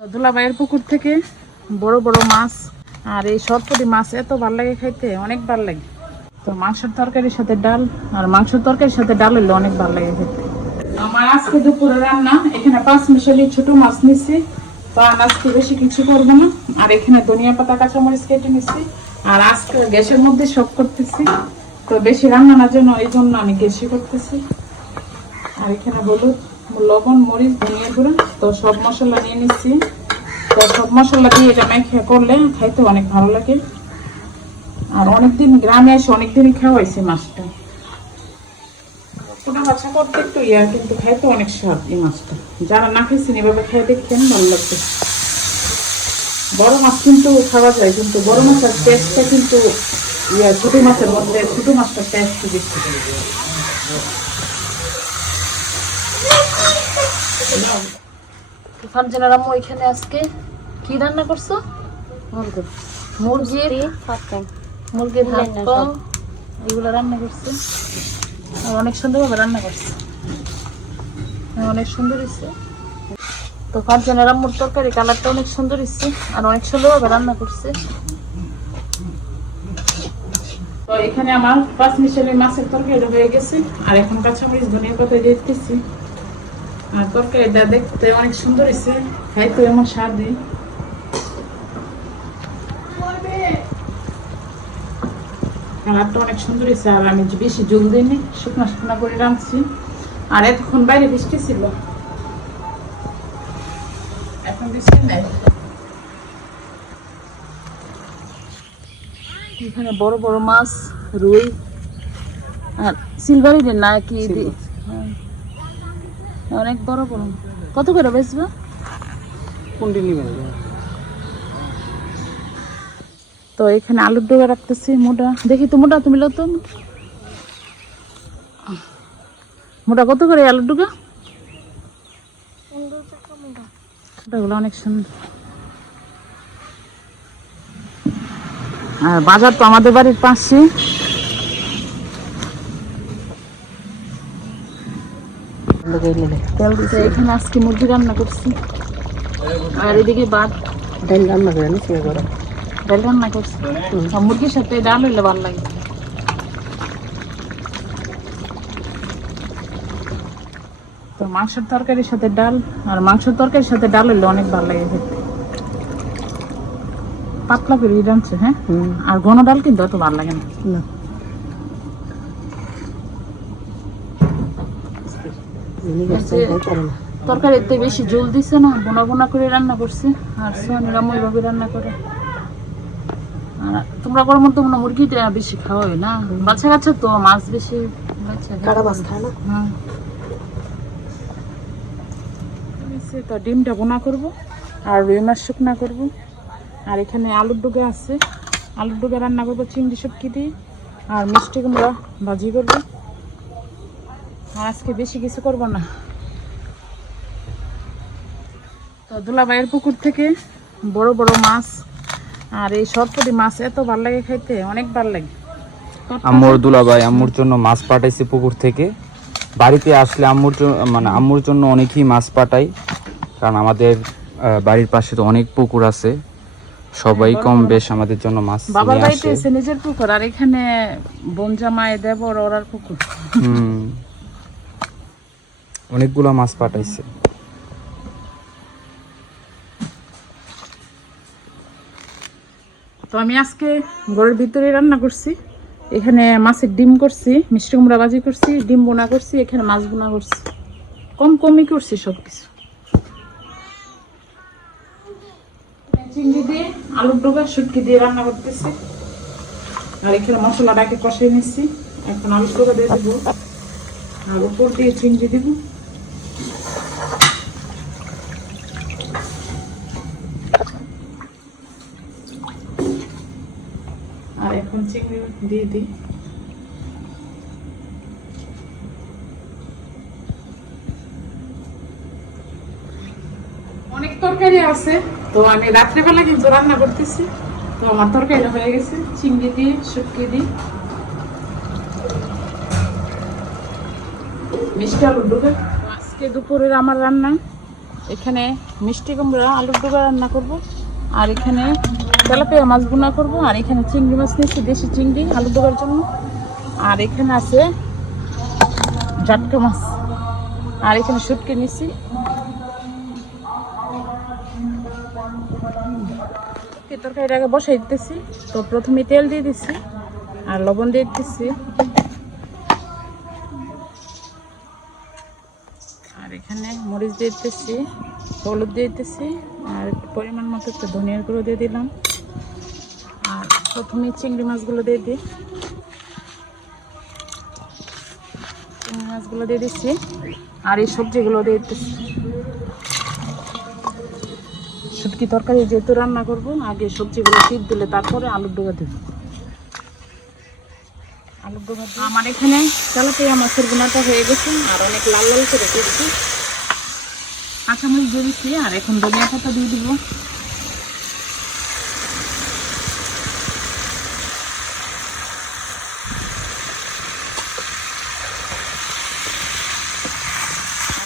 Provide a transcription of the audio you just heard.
দুলাভাইয়ের পুকুর থেকে বড় বড় মাছ আর এই সরপুরি মাছ এত ভালো লাগে খাইতে, অনেক ভালো লাগে। তো মাংসের তরকারির সাথে ডাল, আর মাংসের তরকারির সাথে ডাল হইলে অনেক ভালো লাগে খেতে। আমার আজকে দুপুরে রান্না, এখানে পাঁচ মিশালি ছোট মাছ নিছি। তো আর আজকে বেশি কিছু করব না। আর এখানে ধনিয়া পাতা, কাঁচামরিচ কেটে নিছি। আর আজকে গ্যাসের মধ্যে সব করতেছি। তো বেশি রান্না না জন্য এই জন্য আমি গ্যাসে করতেছি। আর এখানে হলুদ লবণ, মরিচ ধনিয়া গুঁড়ো। তো সব মশলা নিয়ে নিচ্ছি। তো সব মশলা দিয়ে এটা মেখে করলে খাইতে অনেক ভালো লাগে। আর অনেকদিন গ্রামে এসে অনেকদিনই খাওয়াইছি মাছটা। ছোটো বাচ্চা করতে একটু কিন্তু খাইতে অনেক স্বাদ এই মাছটা। যারা না এভাবে খাই ভালো মাছ কিন্তু খাওয়া যায়, কিন্তু বড় মাছের টেস্টটা কিন্তু ইয়া ছোটো মাছের মধ্যে ছোটো মাছটার টেস্ট বেশি। ফারজানার আম্মু এখানে আজকে। কি রান্না করছ? মুরগি। মুরগির মুরগির হাত রান্না পাও সব। এগুলো রান্না করছে। অনেক সুন্দরভাবে রান্না করছে। অনেক সুন্দর হয়েছে তো ফারজানার আম্মুর তরকারি কালারটা অনেক সুন্দর হয়েছে আর অনেক সুন্দরভাবে রান্না করছে। তো এখানে আমার পাঁচ মিশালি মাছের তরকারি হয়ে গেছে। আর এখন কাঁচামরিচ ধনিয়া পাতা দিয়ে দিতেছি। আর তরকারিটা দেখতে অনেক সুন্দর হয়েছে। খাইতে এমন স্বাদ নেই। কালারটা অনেক সুন্দর হয়েছে আর আমি বেশি জল দিইনি শুকনো শুকনো করে রাঁধছি। আর এতক্ষণ বাইরে বৃষ্টি ছিল। এখন বৃষ্টি নেই। এখানে বড় বড় মাছ রুই আর সিলভারি না কি দি- হ্যাঁ। অনেক বড় বড়। কত করে বেচবা? কোনটি নিবেন? তো এখানে আলুর ডোগা রাখতেছি মোটা। দেখি তো মোটা তুমি তো। মোটা কত করে আলুর ডোগা? ওটাগুলো অনেক সুন্দর। আর বাজার তো আমাদের বাড়ির পাশে। তেল দিছে। এখানে আজকে মুরগি রান্না করছি। আর এদিকে ভাত। ডাল রান্না করে নিচে করো ডাল রান্না করছি। মুরগির সাথে ডাল হইলে ভালো লাগে। তো মাংসের তরকারির সাথে ডাল আর মাংসের তরকারির সাথে ডাল হইলে অনেক ভালো লাগে খেতে। পাতলা করে রাঁধছে হ্যাঁ? আর ঘন ডাল কিন্তু অত ভালো লাগে না। তরকারিতে বেশি জল দিছে না বোনা বোনা করে রান্না করছে আর সোহানিরা ওইভাবে রান্না করে। আর তোমরা গরম তো মনে হয় মুরগিটা বেশি খাওয়াবে না? বাচ্চা কাচ্চা তো মাছ বেশি বাচ্চা খায়। না? হ্যাঁ। তো ডিমটা বোনা করব আর রুই মাছ শুকনা করব। আর এখানে আলুর ডুগা আছে। আলুর ডুগা রান্না করব চিংড়ি শুটকি দিয়ে। আর মিষ্টি কুমড়া ভাজি করব। আর আজকে বেশি কিছু করব না। তো দুলাভাইয়ের পুকুর থেকে বড় বড় মাছ আর এই সরপুরি মাছ এত ভালো লাগে খাইতে অনেক ভালো লাগে। আম্মুর দুলাভাই আম্মুর জন্য মাছ পাঠাইছে পুকুর থেকে। বাড়িতে আসলে আম্মুর মানে আম্মুর জন্য অনেকই মাছ পাঠাই কারণ আমাদের বাড়ির পাশে তো অনেক পুকুর আছে। সবাই কম বেশ আমাদের জন্য মাছ বাবার বাড়িতে এসে নিজের পুকুর আর এখানে বোন জামাই দেবর ওরার পুকুর। হুম। অনেকগুলো মাছ পাঠাইছে। তো আমি আজকে ঘরের ভিতরে রান্না করছি, এখানে মাছের ডিম করছি, মিষ্টি কুমড়া ভাজি করছি, ডিম বোনা করছি, এখানে মাছ বোনা করছি। কম কমই করছি সব কিছু চিংড়ি দিয়ে, আলুর ডোকা শুটকি দিয়ে রান্না করতেছি। আর এখানে মশলাটাকে কষিয়ে নিচ্ছি। এখন আলুর ডোকা দিয়ে দেবো। আর উপর দিয়ে চিংড়ি দিব। এখন চিংড়ি দিই। অনেক তরকারি আছে, তো আমি রাত্রেবেলা কিন্তু রান্না করতেছি। তো আমার তরকারি হয়ে গেছে, চিংড়ি দিয়ে, শুটকি দিয়ে। মিষ্টি আলু ডুবে। আজকে দুপুরের আমার রান্না। এখানে মিষ্টি কুমড়া, আলুর ডোবা রান্না করব। আর এখানে তেলাপিয়া মাছ ভুনা করব, আর এখানে চিংড়ি মাছ নিয়েছি, দেশি চিংড়ি, আলু দেওয়ার জন্য। আর এখানে আছে জাটকা মাছ। আর এখানে নিছি এই তরকারিটা আগে বসাই দিতেছি। তো প্রথমে তেল দিয়ে দিচ্ছি আর লবণ দিয়ে দিচ্ছি আর এখানে মরিচ দিয়ে দিতেছি, হলুদ দিয়ে দিতেছি, আর পরিমাণ মতো একটু ধনিয়ার গুঁড়ো দিয়ে দিলাম। প্রথমে চিংড়ি মাছগুলো দিয়ে দিই। চিংড়ি মাছগুলো দিয়ে দিচ্ছি। আর এই সবজিগুলো দিয়ে দিচ্ছি। শুটকি তরকারি যেহেতু রান্না করব, আগে সবজিগুলো সিদ্ধ দিলে তারপরে আলুর ডোবা দেবো। আলুর ডোবা আমার এখানে তেলাপিয়া মাছের গুণাটা হয়ে গেছে, আর অনেক লাল লাল করে দিচ্ছি কাঁচামরিচ দিয়ে দিচ্ছি, আর এখন ধনিয়া পাতা দিয়ে দিব।